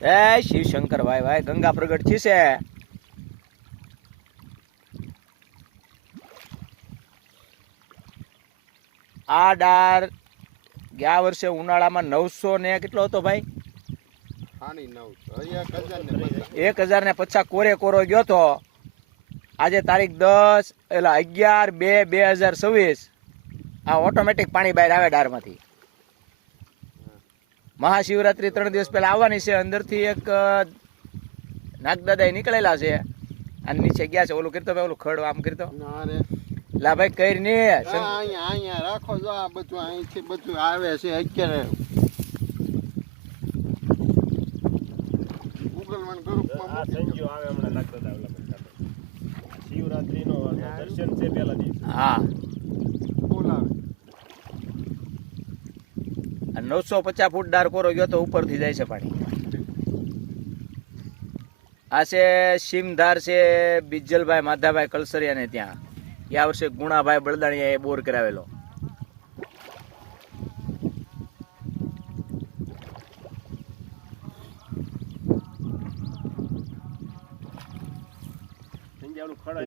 જય શિવશંકર ભાઈ ભાઈ ગંગા પ્રગટ થી છે. આ ડાર ગયા વર્ષે ઉનાળામાં 900 ને કેટલો હતો ભાઈ? 1050 કોરે કોરો ગયો તો. આજે તારીખ 10 એટલે 11/2/2026 આ ઓટોમેટિક પાણી બહાર આવે ડારમાંથી. મહાશિવરાત્રી 3 દિવસ પહેલા આવવાની છે. અંદરથી એક નાગદાદા નીકળેલા છે અને નીચે ગયા છે. ઓલું કરતો ભાઈ, ઓલું ખડ આમ કરતો લા ભાઈ કઈ ને અહીંયા રાખો જો આ બધું અહીંથી બધું આવે છે અત્યારે ગૂગલમાં ગ્રુપમાં આ સંજુ આવે હમણાં નાગદાદા ઓલા બધા શિવરાત્રીનો દર્શન છે પહેલા દિવસે. હા બોલાવે 950 ફૂટ ડાર કોરો ગયો તો ઉપરથી જાય છે પાણી. આ છે સીમધાર છે બિજલભાઈ માધાભાઈ કલસરિયા ને ત્યાં. આ વર્ષે ગુણાભાઈ બળદાણીયા એ બોર કરાવેલો. સંજય ઓલું ખડ